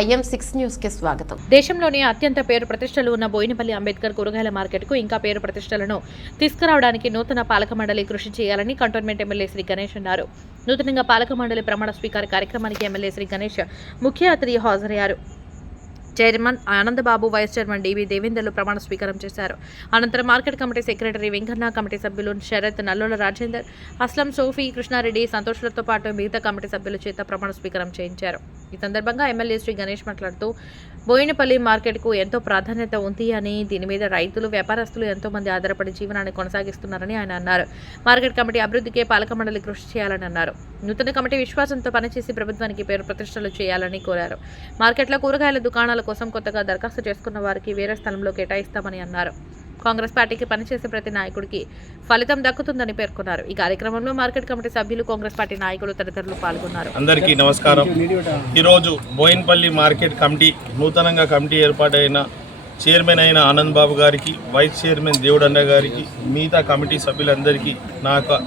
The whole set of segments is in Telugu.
YM6 న్యూస్ కి స్వాగతం. దేశంలోని అత్యంత పేరు ప్రతిష్టలు ఉన్న బోయినపల్లి అంబేద్కర్ కూరగాయల మార్కెట్కు ఇంకా పేరు ప్రతిష్టలను తీసుకురావడానికి నూతన పాలక మండలి కృషి చేయాలని కంటోన్మెంట్ ఎమ్మెల్యే శ్రీ గణేష్ అన్నారు. నూతనంగా పాలక మండలి ప్రమాణ స్వీకార కార్యక్రమానికి ఎమ్మెల్యే శ్రీ గణేష్ ముఖ్య అతిథి హాజరయ్యారు. Chairman Anand Babu, vice chairman DV దేవేందర్లు ప్రమాణ స్వీకారం చేశారు. అనంతరం market committee secretary Venkanna, committee సభ్యులు శరత్, నల్లోల రాజేందర్, అస్లం, సోఫీ, కృష్ణారెడ్డి, సంతోష్లతో పాటు మిగతా కమిటీ సభ్యుల చేత ప్రమాణ స్వీకారం చేయించారు. ఈ సందర్భంగా ఎమ్మెల్యే శ్రీ గణేష్ మాట్లాడుతూ బోయినపల్లి మార్కెట్కు ఎంతో ప్రాధాన్యత ఉంది అని, దీని మీద రైతులు, వ్యాపారస్తులు ఎంతో మంది ఆధారపడి జీవనాన్ని కొనసాగిస్తున్నారని ఆయన అన్నారు. మార్కెట్ కమిటీ అభివృద్ధికే పాలక మండలి కృషి చేయాలని అన్నారు. నూతన కమిటీ విశ్వాసంతో పనిచేసి ప్రభుత్వానికి పేరు ప్రతిష్టలు చేయాలని కోరారు. మార్కెట్లో కూరగాయల దుకాణాల కోసం కొత్తగా దరఖాస్తు చేసుకున్న వారికి వేరే స్థలంలో కేటాయిస్తామని అన్నారు. కాంగ్రెస్ పార్టీకి పనిచేసే ప్రతి నాయకుడికి ఫలితం దక్కుతుందని పేర్కొన్నారు. ఈ కార్యక్రమంలో మార్కెట్ కమిటీ సభ్యులు, కాంగ్రెస్ పార్టీ నాయకులు తదితరులు పాల్గొన్నారు. అందరికీ నమస్కారం. ఈరోజు బోయినపల్లి మార్కెట్ కమిటీ నూతనంగా కమిటీ ఏర్పాటైన చైర్మన్ అయిన ఆనంద్ బాబు గారికి, వైస్ చైర్మన్ దేవుడన్న గారికి, మిగతా కమిటీ సభ్యులందరికీ నాకు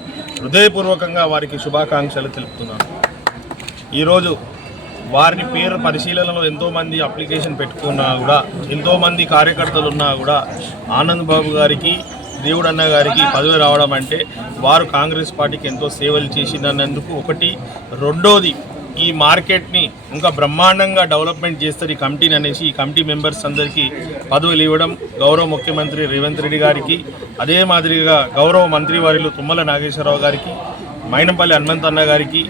హృదయపూర్వకంగా వారికి శుభాకాంక్షలు తెలుపుతున్నాను. ఈరోజు వారిని పేరు పరిశీలనలో ఎంతోమంది అప్లికేషన్ పెట్టుకున్నా కూడా, ఎంతోమంది కార్యకర్తలు ఉన్నా కూడా ఆనంద్ బాబు గారికి, దేవుడన్న గారికి పదవి రావడం అంటే వారు కాంగ్రెస్ పార్టీకి ఎంతో సేవలు చేసినందుకు ఒకటి. రెండోది, ఈ మార్కెట్ని ఇంకా బ్రహ్మాండంగా డెవలప్మెంట్ చేస్తారు ఈ కమిటీని అనేసి ఈ కమిటీ మెంబర్స్ అందరికీ పదవులు ఇవ్వడం గౌరవ ముఖ్యమంత్రి రేవంత్ రెడ్డి గారికి, అదే మాదిరిగా గౌరవ మంత్రి వారిలో తుమ్మల నాగేశ్వరరావు గారికి, మైనంపల్లి హనుమంత్ అన్న గారికి,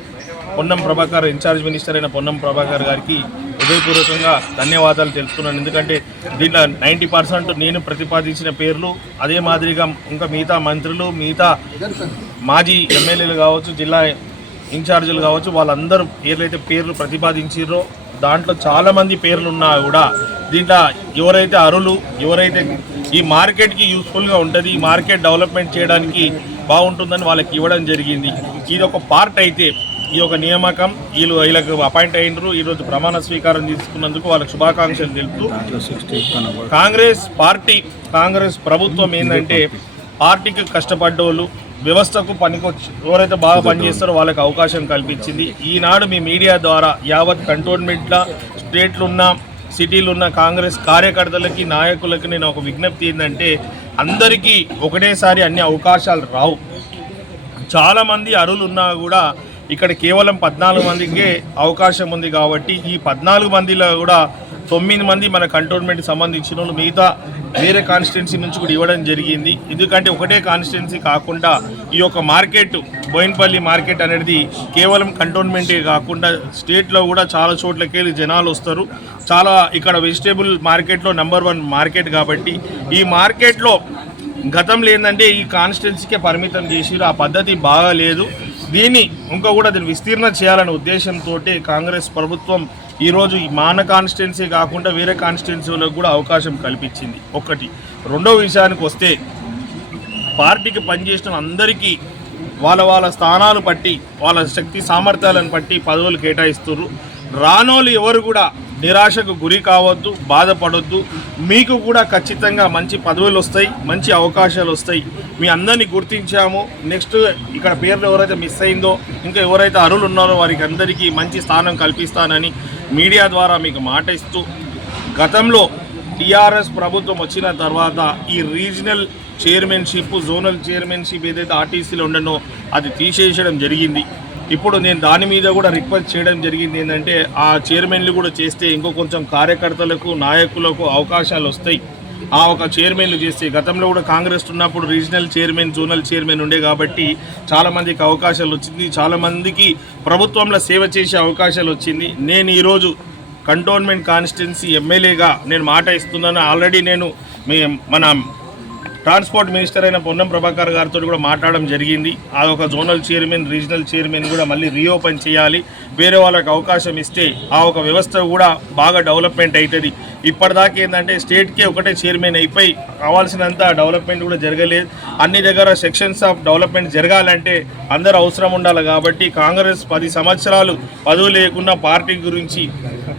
పొన్నం ప్రభాకర్ ఇన్ఛార్జ్ మినిస్టర్ అయిన పొన్నం ప్రభాకర్ గారికి హృదయపూర్వకంగా ధన్యవాదాలు తెలుపుతున్నాను. ఎందుకంటే దీంట్లో 90% నేను ప్రతిపాదించిన పేర్లు, అదే మాదిరిగా ఇంకా మిగతా మంత్రులు, మిగతా మాజీ ఎమ్మెల్యేలు కావచ్చు, జిల్లా ఇన్ఛార్జీలు కావచ్చు, వాళ్ళందరూ పేర్లు ప్రతిపాదించారో దాంట్లో చాలామంది పేర్లు ఉన్నా కూడా దీంట్లో ఎవరైతే అరులు, ఎవరైతే ఈ మార్కెట్కి యూస్ఫుల్గా ఉంటుంది, ఈ మార్కెట్ డెవలప్మెంట్ చేయడానికి బాగుంటుందని వాళ్ళకి ఇవ్వడం జరిగింది. ఇది ఒక పార్ట్ అయితే ఈ యొక్క నియామకం వీళ్ళకు అపాయింట్ అయినరు. ఈరోజు ప్రమాణ స్వీకారం తీసుకున్నందుకు వాళ్ళకి శుభాకాంక్షలు తెలుపుతూ, కాంగ్రెస్ ప్రభుత్వం ఏంటంటే పార్టీకి కష్టపడ్డోళ్ళు, వ్యవస్థకు పనికొచ్చి ఎవరైతే బాగా పనిచేస్తారో వాళ్ళకి అవకాశం కల్పించింది. ఈనాడు మీ మీడియా ద్వారా యావత్ కంటోన్మెంట్ల, స్టేట్లు ఉన్న, సిటీలు ఉన్న కాంగ్రెస్ కార్యకర్తలకి, నాయకులకి నేను ఒక విజ్ఞప్తి ఏంటంటే, అందరికీ ఒకటేసారి అన్ని అవకాశాలు రావు. చాలామంది అరులు ఉన్నా కూడా ఇక్కడ కేవలం 14 మందికే అవకాశం ఉంది. కాబట్టి ఈ 14 మందిలో కూడా 9 మంది మన కంటోన్మెంట్కి సంబంధించిన వాళ్ళు మిగతా వేరే కాన్స్టిట్యున్సీ నుంచి కూడా ఇవ్వడం జరిగింది. ఎందుకంటే ఒకటే కాన్స్టిట్యున్సీ కాకుండా ఈ యొక్క మార్కెట్, బోయినపల్లి మార్కెట్ అనేది కేవలం కంటోన్మెంటే కాకుండా స్టేట్లో కూడా చాలా చోట్లకి వెళ్ళి జనాలు వస్తారు. చాలా ఇక్కడ వెజిటేబుల్ మార్కెట్లో నెంబర్ 1 మార్కెట్. కాబట్టి ఈ మార్కెట్లో గతంలో ఏంటంటే ఈ కాన్స్టిట్యున్సీకే పరిమితం చేసి ఆ పద్ధతి బాగాలేదు. దీన్ని దీన్ని విస్తీర్ణ చేయాలనే ఉద్దేశంతో కాంగ్రెస్ ప్రభుత్వం ఈరోజు ఈ మాన కాన్స్టిట్యున్సీ కాకుండా వేరే కాన్స్టిట్యున్సీలకు కూడా అవకాశం కల్పించింది. ఒకటి. రెండో విషయానికి వస్తే, పార్టీకి పనిచేసిన అందరికీ వాళ్ళ స్థానాలు బట్టి, వాళ్ళ శక్తి సామర్థ్యాలను బట్టి పదవులు కేటాయిస్తున్నారు. రానోళ్ళు ఎవరు కూడా నిరాశకు గురి కావద్దు, బాధపడొద్దు. మీకు కూడా ఖచ్చితంగా మంచి పదవులు వస్తాయి, మంచి అవకాశాలు వస్తాయి. మీ అందరినీ గుర్తించాము. నెక్స్ట్ ఇక్కడ పేర్లు ఎవరైతే మిస్ అయిందో, ఇంకా ఎవరైతే అరులు ఉన్నారో వారికి అందరికీ మంచి స్థానం కల్పిస్తానని మీడియా ద్వారా మీకు మాట ఇస్తూ, గతంలో టీఆర్ఎస్ ప్రభుత్వం వచ్చిన తర్వాత ఈ రీజనల్ చైర్మన్షిప్, జోనల్ చైర్మన్షిప్ ఏదైతే ఆర్టీసీలో ఉండనో అది తీసేయడం జరిగింది. ఇప్పుడు నేను దాని మీద కూడా రిక్వెస్ట్ చేయడం జరిగింది ఏంటంటే, ఆ చైర్మన్లు కూడా చేస్తే ఇంకో కొంచెం కార్యకర్తలకు, నాయకులకు అవకాశాలు వస్తాయి. ఆ ఒక చైర్మన్లు చేస్తే, గతంలో కూడా కాంగ్రెస్ ఉన్నప్పుడు రీజనల్ చైర్మన్, జోనల్ చైర్మన్ ఉండే కాబట్టి చాలామందికి అవకాశాలు వచ్చింది, చాలామందికి ప్రభుత్వంలో సేవ చేసే అవకాశాలు వచ్చింది. నేను ఈరోజు కంటోన్మెంట్ కాన్స్టిట్యున్సీ ఎమ్మెల్యేగా నేను మాట ఇస్తున్నాను. ఆల్రెడీ నేను మన ట్రాన్స్పోర్ట్ మినిస్టర్ అయిన పొన్నం ప్రభాకర్ గారితో కూడా మాట్లాడడం జరిగింది. అదొక జోనల్ చైర్మన్, రీజనల్ చైర్మన్ కూడా మళ్ళీ రీఓపెన్ చేయాలి. వేరే వాళ్ళకి అవకాశం ఇస్తే ఆ ఒక వ్యవస్థ కూడా బాగా డెవలప్మెంట్ అవుతుంది. ఇప్పటిదాకా ఏంటంటే స్టేట్కే ఒకటే చైర్మన్ అయిపోయి కావాల్సినంత డెవలప్మెంట్ కూడా జరగలేదు. అన్ని దగ్గర సెక్షన్స్ ఆఫ్ డెవలప్మెంట్ జరగాలంటే అందరూ అవసరం ఉండాలి. కాబట్టి కాంగ్రెస్ 10 సంవత్సరాలు పదవి లేకుండా పార్టీ గురించి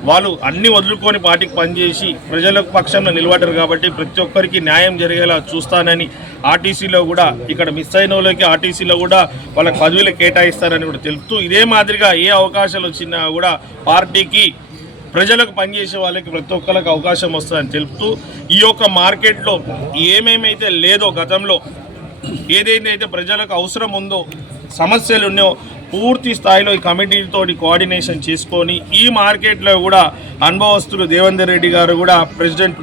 వాళ్ళు అన్ని వదులుకొని పార్టీకి పనిచేసి ప్రజల పక్షంలో నిలబడ్డారు. కాబట్టి ప్రతి ఒక్కరికి న్యాయం జరిగేలా చూస్తానని, ఆర్టీసీలో కూడా ఇక్కడ మిస్ అయిన వాళ్ళకి ఆర్టీసీలో కూడా వాళ్ళకి పదవులు కేటాయిస్తారని కూడా తెలుపుతూ, ఇదే మాదిరిగా ఏ అవకాశాలు వచ్చినా కూడా పార్టీకి ప్రజలకు పనిచేసే వాళ్ళకి ప్రతి ఒక్కరికి అవకాశం వస్తుందని తెలుపుతూ ఈ యొక్క మార్కెట్లో ఏమేమైతే లేదో గతంలో ఏదైతే ప్రజలకు అవసరం ఉందో సమస్యలు ఉన్నాయో పూర్తి స్థాయిలో ఈ కమిటీతో కోఆర్డినేషన్ చేసుకొని ఈ మార్కెట్లో కూడా అనుభవస్తులు దేవేందర్ రెడ్డి గారు కూడా ప్రెసిడెంట్